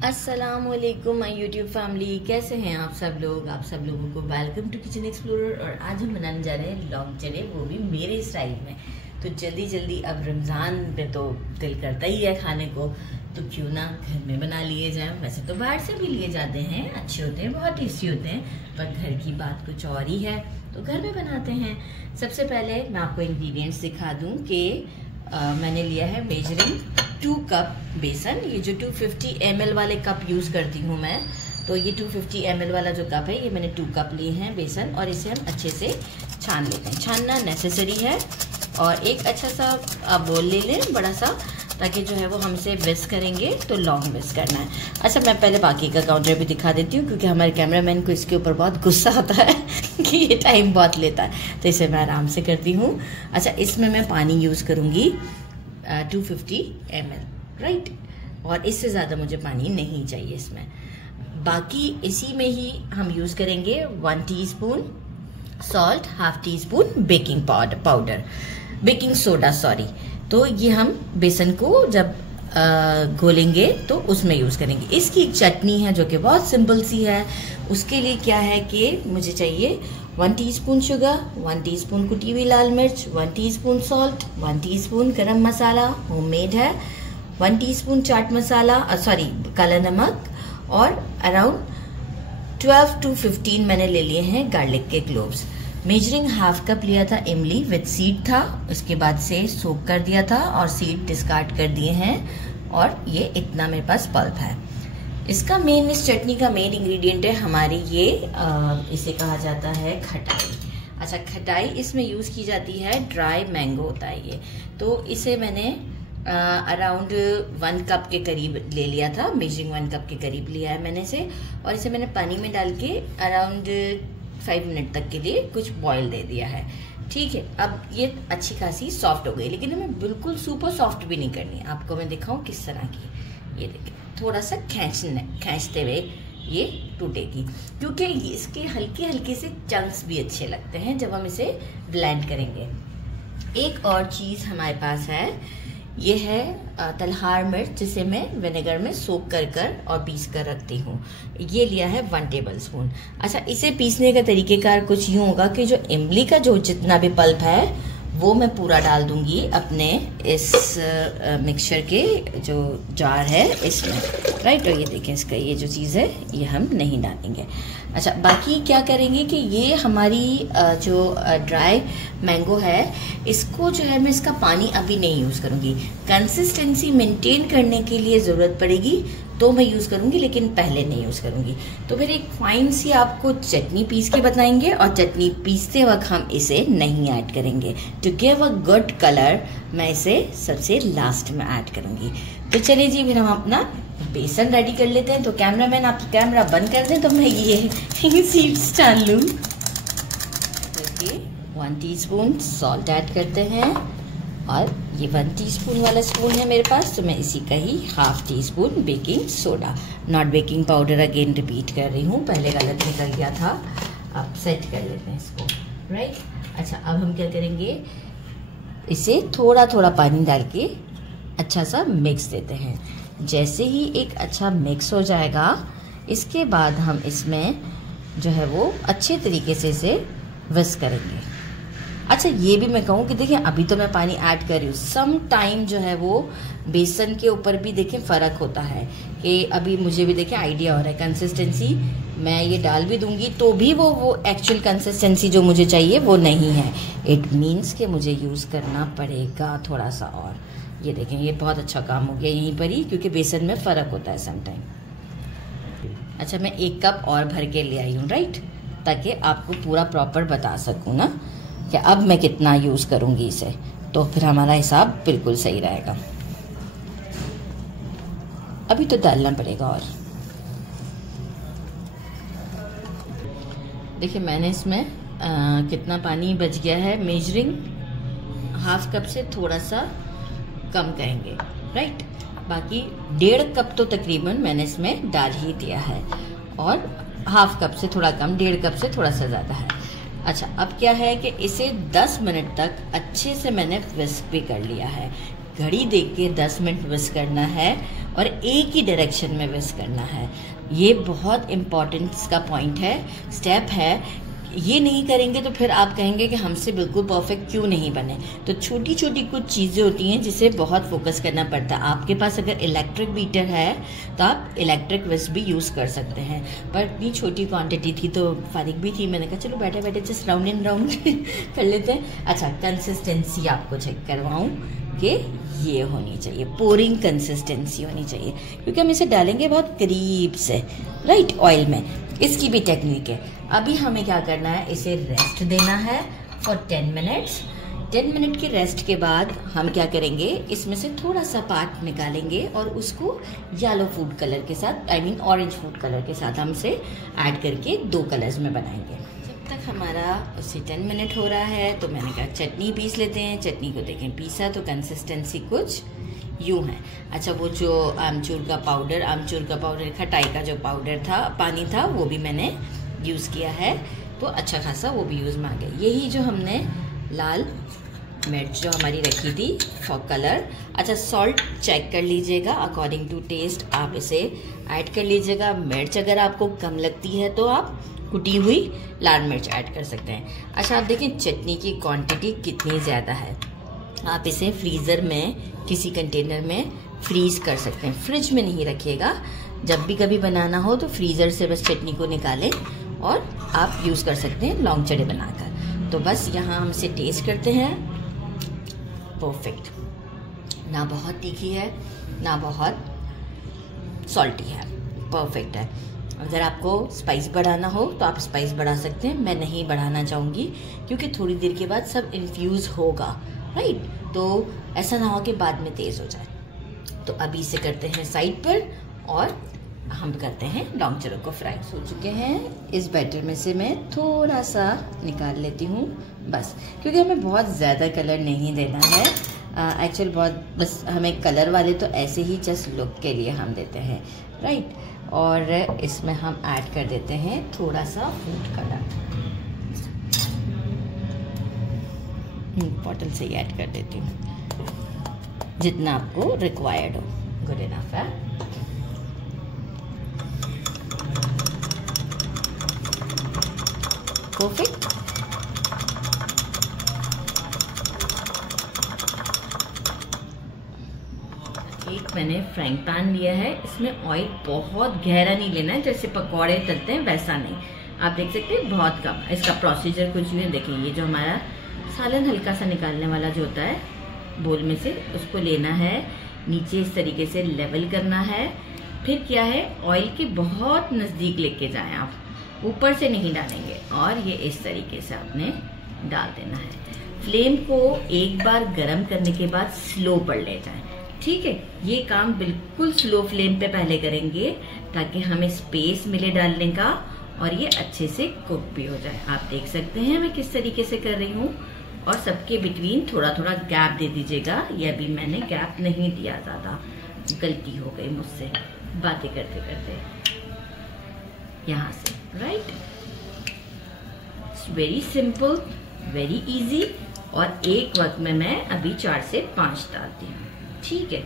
अस्सलामुअलैकुम my YouTube family, कैसे हैं आप सब लोग। आप सब लोगों को वेलकम टू किचन एक्सप्लोरर। और आज हम बनाने जा रहे हैं लॉन्ग चने, वो भी मेरे स्टाइल में। तो जल्दी जल्दी, अब रमज़ान में तो दिल करता ही है खाने को, तो क्यों ना घर में बना लिए जाए। वैसे तो बाहर से भी लिए जाते हैं, अच्छे होते हैं, बहुत टेस्टी होते हैं, पर घर की बात कुछ और ही है, तो घर में बनाते हैं। सबसे पहले मैं आपको इंग्रेडिएंट्स दिखा दूं कि मैंने लिया है मेजरिंग 2 कप बेसन। ये जो 250 ml वाले कप यूज़ करती हूँ मैं, तो ये 250 ml वाला जो कप है, ये मैंने 2 कप लिए हैं बेसन, और इसे हम अच्छे से छान लेते हैं। छानना नेसेसरी है। और एक अच्छा सा आप बोल ले लें, बड़ा सा, ताकि जो है वो हमसे विस्क करेंगे तो लॉन्ग विस्क करना है। अच्छा, मैं पहले बाकी का काउंटर भी दिखा देती हूँ, क्योंकि हमारे कैमरामैन को इसके ऊपर बहुत गुस्सा आता है कि ये टाइम बहुत लेता है, तो इसे मैं आराम से करती हूँ। अच्छा, इसमें मैं पानी यूज़ करूँगी 250 ml, राइट। और इससे ज़्यादा मुझे पानी नहीं चाहिए इसमें। बाकी इसी में ही हम यूज़ करेंगे 1 teaspoon salt, half tea spoon baking powder, baking soda sorry. तो ये हम बेसन को जब घोलेंगे तो उसमें यूज़ करेंगे। इसकी एक चटनी है जो कि बहुत सिंपल सी है। उसके लिए क्या है कि मुझे चाहिए 1 टीस्पून शुगर, 1 टीस्पून कुटी हुई लाल मिर्च, 1 टीस्पून सॉल्ट, 1 टीस्पून गरम मसाला होममेड है, 1 टीस्पून चाट मसाला काला नमक, और अराउंड 12 to 15 मैंने ले लिए हैं गार्लिक के क्लोव्स। मेजरिंग हाफ कप लिया था इमली विद सीड था, उसके बाद से सोक कर दिया था और सीड डिस्कार्ड कर दिए हैं, और ये इतना मेरे पास पल्प है। इसका मेन, इस चटनी का मेन इंग्रेडिएंट है हमारी ये इसे कहा जाता है खटाई। अच्छा, खटाई इसमें यूज़ की जाती है, ड्राई मैंगो होता है ये। तो इसे मैंने अराउंड 1 कप के करीब ले लिया था, मेजरिंग 1 कप के करीब लिया है मैंने इसे, और इसे मैंने पानी में डाल के अराउंड 5 मिनट तक के लिए कुछ बॉईल दे दिया है। ठीक है, अब ये अच्छी खासी सॉफ्ट हो गई, लेकिन हमें बिल्कुल सुपर सॉफ्ट भी नहीं करनी। आपको मैं दिखाऊं किस तरह की। ये देखिए, थोड़ा सा खींचते हुए ये टूटेगी, क्योंकि इसके हल्के हल्के से चंक्स भी अच्छे लगते हैं जब हम इसे ब्लेंड करेंगे। एक और चीज़ हमारे पास है, ये है तलहार मिर्च, जिसे मैं विनेगर में सोक कर और पीस कर रखती हूँ। ये लिया है 1 टेबल स्पून। अच्छा, इसे पीसने का तरीकेकार कुछ यूँ होगा कि जो इमली का जो जितना भी पल्प है वो मैं पूरा डाल दूंगी अपने इस मिक्सचर के जो जार है इसमें, राइट। और ये देखें, इसका ये जो चीज़ है ये हम नहीं डालेंगे। अच्छा, बाकी क्या करेंगे कि ये हमारी जो ड्राई मैंगो है, इसको जो है मैं इसका पानी अभी नहीं यूज़ करूँगी। कंसिस्टेंसी मेंटेन करने के लिए ज़रूरत पड़ेगी तो मैं यूज़ करूँगी, लेकिन पहले नहीं यूज़ करूँगी। तो फिर एक फाइन सी आपको चटनी पीस के बताएंगे, और चटनी पीसते वक्त हम इसे नहीं ऐड करेंगे। To give a good colour मैं इसे सबसे लास्ट में ऐड करूँगी। तो चलिए जी, फिर हम अपना बेसन रेडी कर लेते हैं। तो कैमरामैन आप कैमरा बंद कर दें तो मैं ये सीड्स डाल लूँ। देखिए, 1 टीस्पून सॉल्ट ऐड करते हैं, और ये 1 टीस्पून वाला स्पून है मेरे पास, तो मैं इसी का ही half teaspoon baking soda, not baking powder, again repeat कर रही हूँ, पहले गलत निकल गया था। अब सेट कर लेते हैं इसको, राइट। अच्छा, अब हम क्या करेंगे, इसे थोड़ा थोड़ा पानी डाल के अच्छा सा मिक्स देते हैं। जैसे ही एक अच्छा मिक्स हो जाएगा, इसके बाद हम इसमें जो है वो अच्छे तरीके से इसे विस्क करेंगे। अच्छा, ये भी मैं कहूँ कि देखिए, अभी तो मैं पानी ऐड कर रही हूँ, सम टाइम जो है वो बेसन के ऊपर भी देखें फ़र्क होता है, कि अभी मुझे भी देखें आइडिया हो रहा है कंसिस्टेंसी। मैं ये डाल भी दूंगी तो भी वो एक्चुअल कंसिस्टेंसी जो मुझे चाहिए वो नहीं है। इट मीन्स कि मुझे यूज़ करना पड़ेगा थोड़ा सा और। ये देखें, ये बहुत अच्छा काम हो गया यहीं पर ही, क्योंकि बेसन में फ़र्क होता है सम टाइम। अच्छा, मैं 1 कप और भर के ले आई हूँ, राइट, ताकि आपको पूरा प्रॉपर बता सकूँ ना कि अब मैं कितना यूज़ करूँगी इसे, तो फिर हमारा हिसाब बिल्कुल सही रहेगा। अभी तो डालना पड़ेगा। और देखिए, मैंने इसमें कितना पानी बच गया है, मेजरिंग हाफ कप से थोड़ा सा कम कहेंगे, राइट। बाकी 1.5 कप तो तकरीबन मैंने इसमें डाल ही दिया है, और हाफ कप से थोड़ा कम, 1.5 कप से थोड़ा सा ज़्यादा है। अच्छा, अब क्या है कि इसे 10 मिनट तक अच्छे से मैंने विस्क भी कर लिया है। घड़ी देख के 10 मिनट विस्क करना है, और एक ही डायरेक्शन में विस्क करना है। ये बहुत इम्पोर्टेंट का पॉइंट है, स्टेप है। ये नहीं करेंगे तो फिर आप कहेंगे कि हमसे बिल्कुल परफेक्ट क्यों नहीं बने। तो छोटी छोटी कुछ चीज़ें होती हैं जिसे बहुत फोकस करना पड़ता है। आपके पास अगर इलेक्ट्रिक बीटर है तो आप इलेक्ट्रिक विस्क भी यूज़ कर सकते हैं, पर इतनी छोटी क्वांटिटी थी तो फारिग भी थी, मैंने कहा चलो बैठे बैठे जस्ट राउंड एंड राउंड कर लेते हैं। अच्छा, कंसिस्टेंसी आपको चेक करवाऊँ कि ये होनी चाहिए, पोरिंग कंसिस्टेंसी होनी चाहिए, क्योंकि हम इसे डालेंगे बहुत करीब से, राइट, ऑयल में। इसकी भी टेक्निक है। अभी हमें क्या करना है, इसे रेस्ट देना है फॉर 10 मिनट्स। 10 मिनट के रेस्ट के बाद हम क्या करेंगे, इसमें से थोड़ा सा पार्ट निकालेंगे और उसको येलो फूड कलर के साथ, I mean orange food colour के साथ हम इसे ऐड करके 2 कलर्स में बनाएंगे। जब तक हमारा उससे 10 मिनट हो रहा है तो मैंने कहा चटनी पीस लेते हैं। चटनी को देखें पीसा तो कंसिस्टेंसी कुछ यूँ है। अच्छा, वो जो आमचूर का पाउडर खटाई का जो पाउडर था, पानी था, वो भी मैंने यूज़ किया है, तो अच्छा खासा वो भी यूज़ में आ गया। यही जो हमने लाल मिर्च जो हमारी रखी थी फॉर कलर। अच्छा, सॉल्ट चेक कर लीजिएगा, अकॉर्डिंग टू टेस्ट आप इसे ऐड कर लीजिएगा। मिर्च अगर आपको कम लगती है तो आप कुटी हुई लाल मिर्च ऐड कर सकते हैं। अच्छा, आप देखें चटनी की क्वांटिटी कितनी ज़्यादा है। आप इसे फ्रीज़र में किसी कंटेनर में फ्रीज कर सकते हैं, फ्रिज में नहीं रखिएगा। जब भी कभी बनाना हो तो फ्रीज़र से बस चटनी को निकालें और आप यूज़ कर सकते हैं लौंग चड़े बनाकर। तो बस यहाँ हम इसे टेस्ट करते हैं। परफेक्ट, ना बहुत तीखी है ना बहुत सॉल्टी है, परफेक्ट है। अगर आपको स्पाइस बढ़ाना हो तो आप स्पाइस बढ़ा सकते हैं, मैं नहीं बढ़ाना चाहूँगी क्योंकि थोड़ी देर के बाद सब इन्फ्यूज़ होगा, राइट, तो ऐसा ना हो कि बाद में तेज़ हो जाए। तो अभी इसे करते हैं साइड पर और हम करते हैं लौंग चड़ों को फ्राई। हो चुके हैं। इस बैटर में से मैं थोड़ा सा निकाल लेती हूँ बस, क्योंकि हमें बहुत ज़्यादा कलर नहीं देना है। एक्चुअल बहुत बस हमें कलर वाले तो ऐसे ही जस्ट लुक के लिए हम देते हैं, राइट। और इसमें हम ऐड कर देते हैं थोड़ा सा फूड कलर, बॉटल से ही ऐड कर देती हूँ जितना आपको रिक्वायर्ड हो। गुड इनफ है। परफेक्ट। एक मैंने फ्राइंग पैन लिया है, इसमें ऑयल बहुत गहरा नहीं लेना है, जैसे पकौड़े तलते हैं वैसा नहीं। आप देख सकते हैं बहुत कम। इसका प्रोसीजर कुछ भी है। देखिए, ये जो हमारा सालन हल्का सा निकालने वाला जो होता है बोल में से, उसको लेना है, नीचे इस तरीके से लेवल करना है। फिर क्या है, ऑयल के बहुत नज़दीक लेके जाएं आप, ऊपर से नहीं डालेंगे, और ये इस तरीके से आपने डाल देना है। फ्लेम को एक बार गर्म करने के बाद स्लो पर ले जाएं, ठीक है। ये काम बिल्कुल स्लो फ्लेम पे पहले करेंगे ताकि हमें स्पेस मिले डालने का और ये अच्छे से कुक भी हो जाए। आप देख सकते हैं मैं किस तरीके से कर रही हूँ, और सबके बिटवीन थोड़ा थोड़ा गैप दे दीजिएगा। ये अभी मैंने गैप नहीं दिया, ज़्यादा गलती हो गई मुझसे बातें करते करते, यहाँ से, right. Very simple, very easy. और एक वक्त में मैं अभी 4 से 5 डालती हूँ, ठीक है।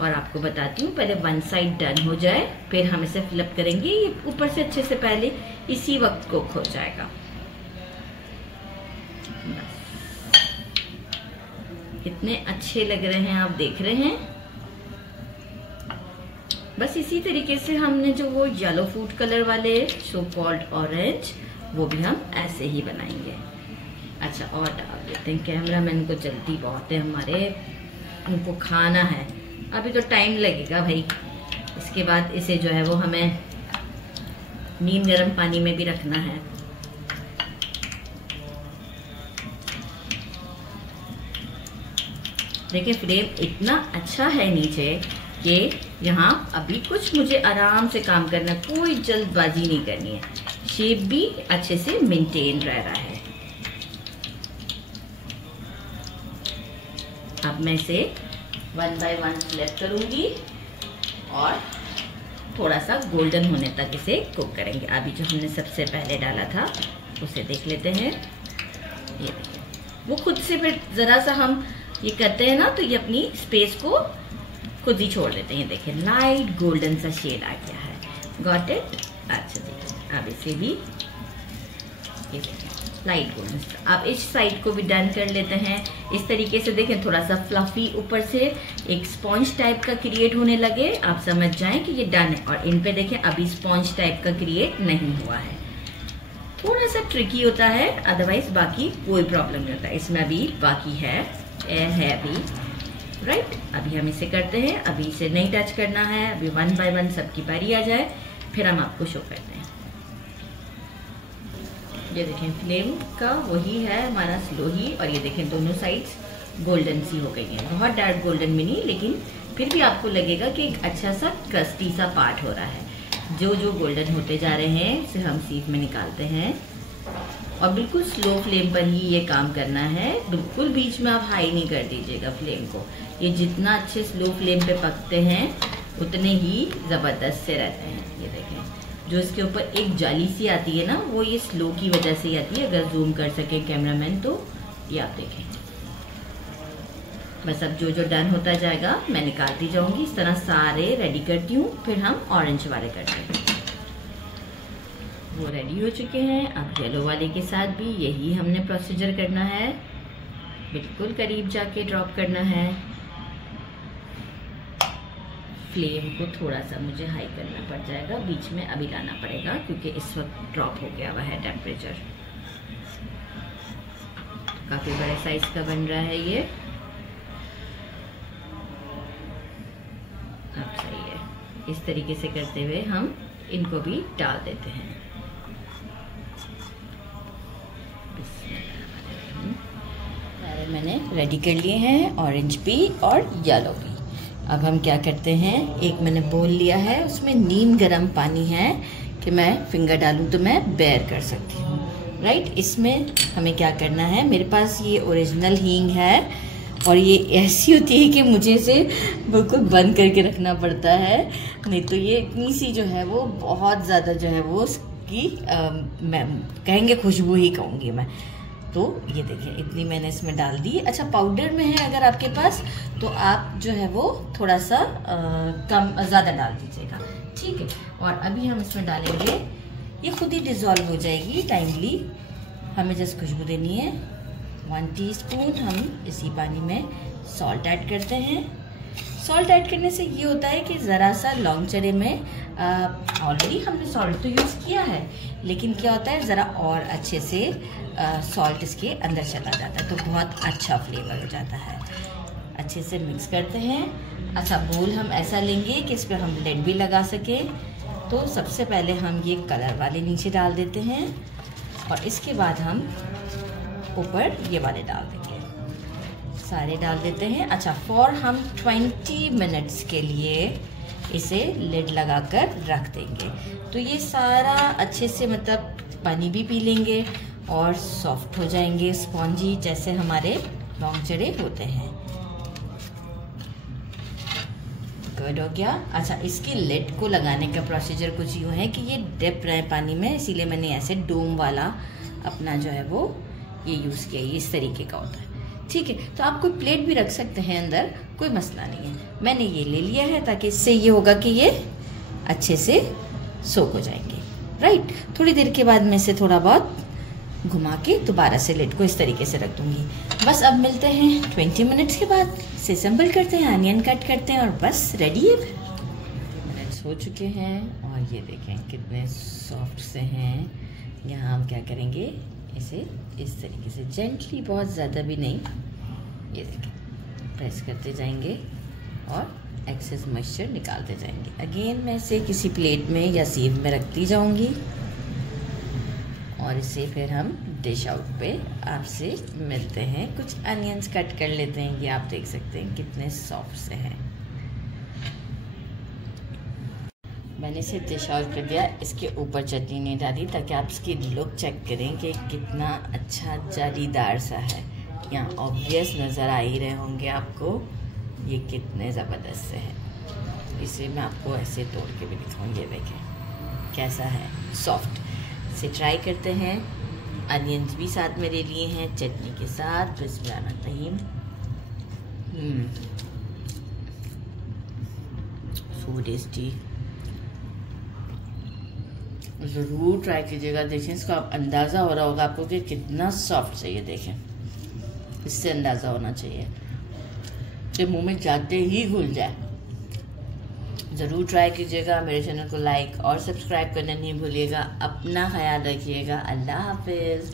और आपको बताती हूँ, पहले वन साइड डन हो जाए, फिर हम इसे फ्लिप करेंगे। ये ऊपर से अच्छे से पहले इसी वक्त कुक हो जाएगा। कितने अच्छे लग रहे हैं, आप देख रहे हैं। बस इसी तरीके से हमने जो वो येलो फूड कलर वाले सो कॉल्ड ऑरेंज, वो भी हम ऐसे ही बनाएंगे। अच्छा, और डाल देते हैं। कैमरामैन को जल्दी बहुत है हमारे, उनको खाना है, अभी तो टाइम लगेगा भाई। इसके बाद इसे जो है वो हमें नीम गर्म पानी में भी रखना है। देखिए, फ्लेम इतना अच्छा है नीचे कि यहाँ अभी कुछ मुझे आराम से काम करना, कोई जल्दबाजी नहीं करनी है। शेप भी अच्छे से मेंटेन रह रहा है। अब मैं इसे 1 बाय 1 फ्लिप करूंगी और थोड़ा सा गोल्डन होने तक इसे कुक करेंगे। अभी जो हमने सबसे पहले डाला था उसे देख लेते हैं। ये देखिए, वो खुद से फिर ज़रा सा हम ये करते हैं ना, तो ये अपनी स्पेस को खुद ही छोड़ देते हैं। ये देखिए लाइट गोल्डन सा शेड आ गया है, गॉट इट। अच्छा देखिए अब इसे भी ये देखिए लाइट गोल्डन। अब इस साइड को भी डन कर लेते हैं इस तरीके से। देखें थोड़ा सा फ्लफी ऊपर से एक स्पॉन्ज टाइप का क्रिएट होने लगे, आप समझ जाएं कि ये डन है। और इन पे देखें अभी स्पॉन्ज टाइप का क्रिएट नहीं हुआ है, थोड़ा सा ट्रिकी होता है, अदरवाइज बाकी कोई प्रॉब्लम नहीं होता। इसमें अभी बाकी है अभी, राइट। अभी हम इसे करते हैं, अभी इसे नहीं टच करना है, अभी 1 बाय 1 सबकी बारी आ जाए, फिर हम आपको शो करते हैं। ये देखें फ्लेम का वही है हमारा स्लो ही, और ये देखें दोनों साइड्स गोल्डन सी हो गई हैं, बहुत डार्क गोल्डन भी नहीं, लेकिन फिर भी आपको लगेगा कि एक अच्छा सा क्रस्टी सा पार्ट हो रहा है। जो जो गोल्डन होते जा रहे हैं उसे हम सीख में निकालते हैं, और बिल्कुल स्लो फ्लेम पर ही ये काम करना है। बिल्कुल बीच में आप हाई नहीं कर दीजिएगा फ्लेम को। ये जितना अच्छे स्लो फ्लेम पे पकते हैं उतने ही ज़बरदस्त से रहते हैं। ये देखें जो इसके ऊपर एक जाली सी आती है ना, वो ये स्लो की वजह से ही आती है। अगर जूम कर सके कैमरामैन तो ये आप देखें। बस अब जो जो डन होता जाएगा मैं निकालती जाऊंगी। इस तरह सारे रेडी करती हूँ, फिर हम ऑरेंज वाले करते हैं। वो रेडी हो चुके हैं। अब येलो वाले के साथ भी यही हमने प्रोसीजर करना है, बिल्कुल करीब जाके ड्रॉप करना है। फ्लेम को थोड़ा सा मुझे हाई करना पड़ जाएगा, बीच में अभी लाना पड़ेगा क्योंकि इस वक्त ड्रॉप हो गया हुआ है टेम्परेचर। काफ़ी बड़े साइज का बन रहा है ये। अब सही है, इस तरीके से करते हुए हम इनको भी डाल देते हैं। मैंने रेडी कर लिए हैं ऑरेंज भी और येलो भी। अब हम क्या करते हैं, एक मैंने बोल लिया है, उसमें नीम गर्म पानी है कि मैं फिंगर डालूं तो मैं बेयर कर सकती हूँ, राइट। इसमें हमें क्या करना है, मेरे पास ये ओरिजिनल हींग है और ये ऐसी होती है कि मुझे इसे बिल्कुल बंद करके रखना पड़ता है, नहीं तो ये इतनी सी जो है वो बहुत ज़्यादा जो है वो उसकी मैं कहेंगे खुशबू ही कहूँगी मैं। तो ये देखिए इतनी मैंने इसमें डाल दी। अच्छा पाउडर में है अगर आपके पास तो आप जो है वो थोड़ा सा कम ज़्यादा डाल दीजिएगा, ठीक है। और अभी हम इसमें डालेंगे, ये खुद ही डिज़ोल्व हो जाएगी टाइमली, हमें जस्ट खुशबू देनी है। 1 टीस्पून हम इसी पानी में सॉल्ट ऐड करते हैं। सॉल्ट ऐड करने से ये होता है कि ज़रा सा लौंग चने में ऑलरेडी हमने सॉल्ट तो यूज़ किया है, लेकिन क्या होता है ज़रा और अच्छे से सॉल्ट इसके अंदर चला जाता है, तो बहुत अच्छा फ्लेवर हो जाता है। अच्छे से मिक्स करते हैं। अच्छा बोल हम ऐसा लेंगे कि इस पर हम लिड भी लगा सकें। तो सबसे पहले हम ये कलर वाले नीचे डाल देते हैं और इसके बाद हम ऊपर ये वाले डाल देंगे, सारे डाल देते हैं। अच्छा फॉर हम 20 मिनट्स के लिए इसे लिड लगाकर रख देंगे, तो ये सारा अच्छे से मतलब पानी भी पी लेंगे और सॉफ्ट हो जाएंगे, स्पॉन्जी जैसे हमारे लौंग चने होते हैं। गुड हो गया। अच्छा इसकी लिड को लगाने का प्रोसीजर कुछ यूँ है कि ये डिप रहे पानी में, इसीलिए मैंने ऐसे डोम वाला अपना जो है वो ये यूज़ किया, ये इस तरीके का होता है, ठीक है। तो आप कोई प्लेट भी रख सकते हैं अंदर, कोई मसला नहीं है। मैंने ये ले लिया है ताकि इससे ये होगा कि ये अच्छे से सोक हो जाएंगे, राइट। थोड़ी देर के बाद मैं इसे थोड़ा बहुत घुमा के दोबारा से लिड को इस तरीके से रख दूंगी। बस अब मिलते हैं 20 मिनट्स के बाद। इसे असेंबल करते हैं, अनियन कट करते हैं और बस रेडी है। मिनट्स हो चुके हैं और ये देखें कितने सॉफ्ट से हैं। यहाँ हम क्या करेंगे, इसे इस तरीके से जेंटली, बहुत ज़्यादा भी नहीं, ये देखें प्रेस करते जाएंगे और एक्सेस मॉइस्चर निकालते जाएंगे। अगेन मैं इसे किसी प्लेट में या सीव में रखती जाऊंगी और इसे फिर हम डिश आउट पे आपसे मिलते हैं। कुछ अनियंस कट कर लेते हैं, ये आप देख सकते हैं कितने सॉफ्ट से हैं। मैंने इसे डिश आउट कर दिया, इसके ऊपर चटनी नहीं डाली ताकि आप इसकी लुक चेक करें कि कितना अच्छा जालीदार सा है। यहाँ ऑब्वियस नज़र आ ही रहे होंगे आपको ये कितने ज़बरदस्त से है। इसे मैं आपको ऐसे तोड़ के भी दिखाऊँ, ये देखें कैसा है सॉफ्ट। इसे ट्राई करते हैं। अनियंस भी साथ में ले लिए हैं चटनी के साथ। बिस्मिल्लाहिर्रहमानिर्रहीम। So tasty. ज़रूर ट्राई कीजिएगा। देखें इसका अंदाज़ा हो रहा होगा आपको कि कितना सॉफ्ट है। ये देखें, इससे अंदाज़ा होना चाहिए कि मुंह में जाते ही घुल जाए। ज़रूर ट्राई कीजिएगा। मेरे चैनल को लाइक और सब्सक्राइब करना नहीं भूलिएगा। अपना ख्याल रखिएगा। अल्लाह हाफिज़।